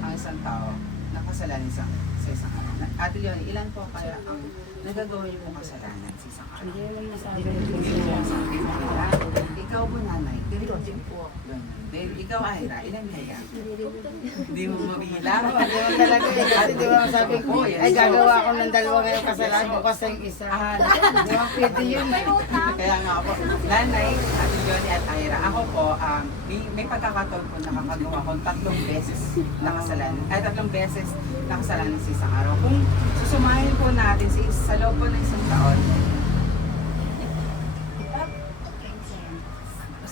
ang isang tao nakasalanan sa isang araw. Ate Leonie, ilan po kaya ang nagagawa niyo pong kasalanan sa isang araw? Hindi naman masabi. Hindi mo masabi mo kaya. Ikaw po nanay, ganito din po. Then, ikaw Ira, ilan kaya? Hindi mo mabilang. Hindi mo talaga eh. Kasi di ba masabi ko, ay gagawa ako ng dalawa ngayong kasalanan ko kasi yung isa. Di ba pwede yun eh. Kaya nga po, nanay, Ate Leonie at Ira, ako po, may pagkakataon po nakakagawa ko 3 beses na kasalanan. Ay, 3 beses na kasalanan sa isang araw. Kung susumahin po natin sa loob po ng isang taon,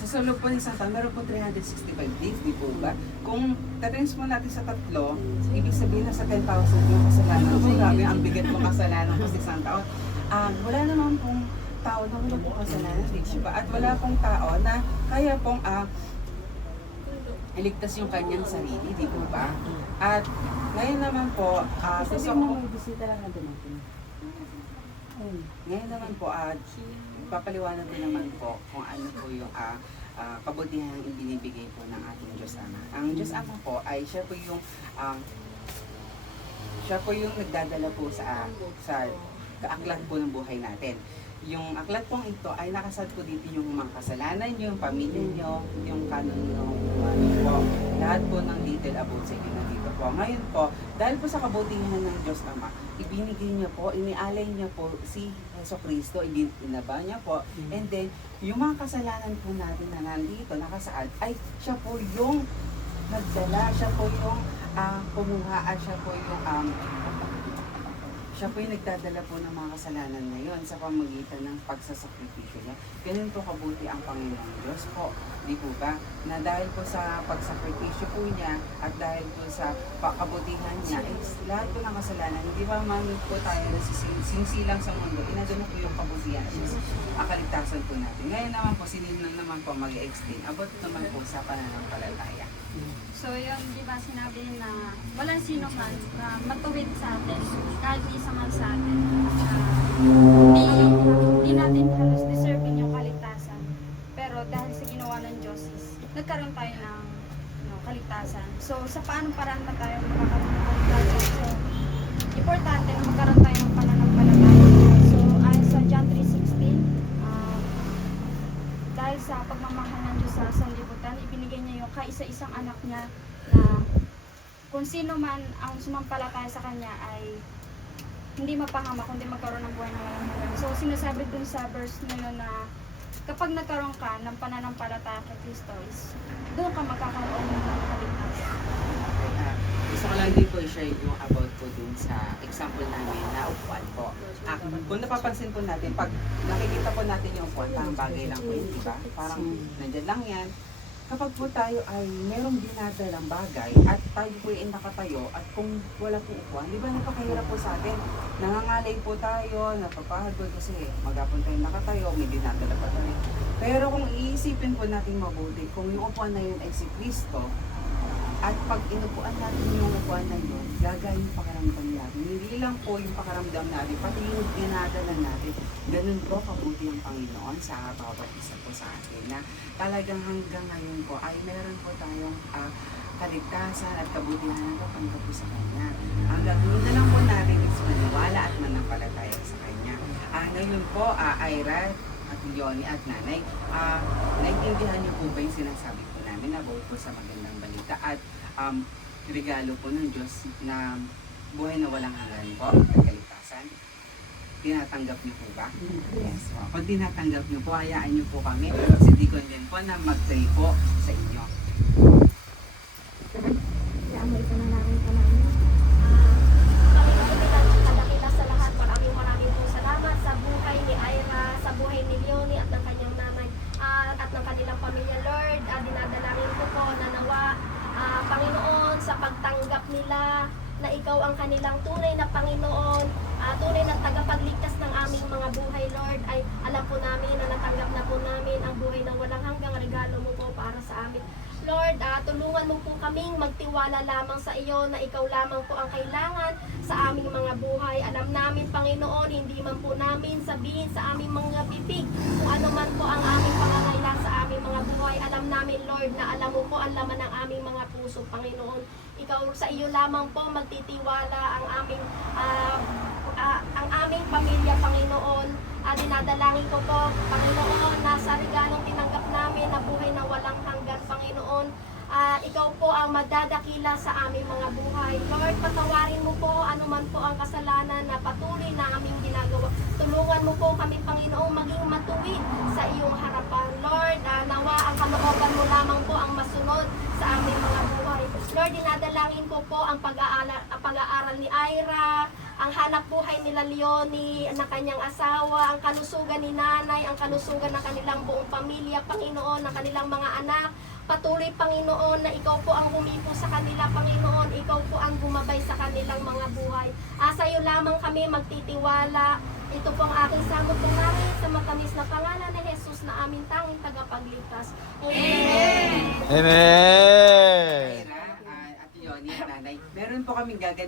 sa loob po ng isang taon, meron po 365 days, di po ba? Kung tatinis mo natin sa 3, ibig sabihin na sa 10,000 yung kasalanan. So, grabe, ang bigat mo kasalanan po sa isang taon. Wala naman pong tao na wala pong kasalanan, di ba? At wala pong tao na kaya pong iligtas yung kanyang sarili, di po ba? At ngayon naman po, gusto ko... bisita lang natin natin. Ngayon naman po, papaliwanag ko naman po kung ano po yung kabutihan ang ibinibigay po ng ating Diyos Ama. Ang Diyos Ama po ay siya po yung nagdadala po sa kaaklat po ng buhay natin. Yung aklat pong ito ay nakasad po dito yung mga kasalanan nyo, yung pamilya nyo, yung kanon nyo, po. Lahat po ng detail about sa inyo nandito po. Ngayon po, dahil po sa kabutihan ng Diyos Ama, ibinigay niya po, inialay niya po si Jesucristo, inaba niya po. And then, yung mga kasalanan po natin na nandito, nakasaad, ay siya po yung nagdala, siya po yung kumuha, at siya po yung nagdadala po ng mga kasalanan ngayon sa pamagitan ng pagsasakripisyo niya. Ganun po kabuti ang Panginoong Diyos po. Di po ba? Na dahil po sa pagsakripisyo po niya at dahil po sa kabutihan niya, lahat po ng kasalanan, hindi ba man po tayo nasisilang sa mundo, inadala po yung kabutihan niya. Kaligtasan po natin. Ngayon naman po, sinin naman po mag-explain about naman po sa pananampalataya. So yun, di ba sinabi na walang sino man na matuwid sa atin, kahit isa man sa atin. Hindi natin halos deserving yung kaligtasan. Pero dahil sa ginawa ng Diyos, nagkaroon tayo ng kaligtasan. So sa paanong paraan ba tayo makakaroon ng kaligtasan? So importante na magkaroon tayo ng pananampalataya. So ayon sa John 3:16, dahil sa pagmamahal ng Diyos sa sanlibutan, ibinigay niya yung kaisa-isang anak niya na kung sino man ang sumampalataya sa kanya ay hindi mapahama kundi magkaroon ng buhay na walang hanggan. So sinasabi dun sa verse na yun na kapag nagkaroon ka ng pananampalataya kay Kristo, doon ka magkakaroon ng kaligtasan. Gusto ko lang din po i-share yung about po dun sa example namin na upuan po. Kung napapansin po natin, pag nakikita po natin yung upuan, parang bagay lang po yun, di ba? Parang nandyan lang yan. Kapag po tayo ay merong dinadalang bagay at tayo po ay nakatayo at kung wala po upuan, di ba napakahirap po sa atin? Nangangalay po tayo, napapagod kasi maghapon tayo nakatayo, may dinadala pa tayo. Pero kung iisipin po natin mabuti, kung yung upuan na yun ay si Kristo, at pag inupuan natin yung upuan na yun, gagawin yung pakaramdam natin. Hindi lang po yung pakaramdam natin, pati yung dinadala natin. Ganun po kabuti ang Panginoon sa bawat isa po sa atin. Na talagang hanggang ngayon po ay meron po tayong kaligtasan at kabutihan na kapanggap po sa Kanya. Ang gagawin na lang po natin is maniwala at manampalataya sa Kanya. Ngayon po, Ira, at Leonie at Nanay, naiintindihan niyo po ba yung sinasabi po namin about po sa magandang balita at regalo po ng Diyos na buhay na walang hanggan po at kaligtasan? Tinatanggap niyo po ba? Yes po. Kung tinatanggap niyo po, hayaan niyo po kami si Deacon din po na mag-pray po sa inyo. Pagkakita sa lahat, maraming po salamat sa buhay ni Ira, sa buhay ni Leonie at ng kanyang nanay at ng kanilang pamilya, Lord. Dinadalangin ko po na nawa, Panginoon, sa pagtanggap nila na ikaw ang kanilang tunay na Panginoon, tunay na tagapagligtas ng aming mga buhay, Lord, ay alam po namin na natanggap na po namin ang buhay na walang hanggang regalo mo po para sa amin. Lord, tulungan mo po kaming magtiwala lamang sa iyo na ikaw lamang po ang kailangan sa aming mga buhay. Alam namin, Panginoon, hindi man po namin sabihin sa aming mga bibig kung ano man po ang aming pangangailangan sa aming mga buhay. Alam namin, Lord, na alam mo po ang laman ng aming mga puso, Panginoon. Ikaw, sa iyo lamang po magtitiwala ang aming pamilya, Panginoon. Dinadalangin ko po, Panginoon, na sa regalong tinanggap namin na buhay na walang hanggan, Panginoon. Ikaw po ang madadakila sa aming mga buhay. Lord, patawarin mo po anuman po ang kasalanan na patuloy na aming ginagawa. Tulungan mo po kami, Panginoon, maging matuwid sa iyong harapan. Lord, nawa ang kalooban mo lamang po ang masunod sa aming mga buhay. Lord, dinadalangin ko po ang pag-aaral ni Ira, ang hanap buhay nila Leonie, na kanyang asawa, ang kalusugan ni nanay, ang kalusugan ng kanilang buong pamilya, Panginoon, ng kanilang mga anak. Patuloy, Panginoon, na ikaw po ang humipo sa kanila, Panginoon. Ikaw po ang gumabay sa kanilang mga buhay. Sa iyo lamang kami magtitiwala. Ito po ang aking samot namin sa matamis na pangalan ni Jesus na aming tanging tagapagligtas. Amen. Amen. Ira, at Yoni, at nanay, meron po kaming gagawin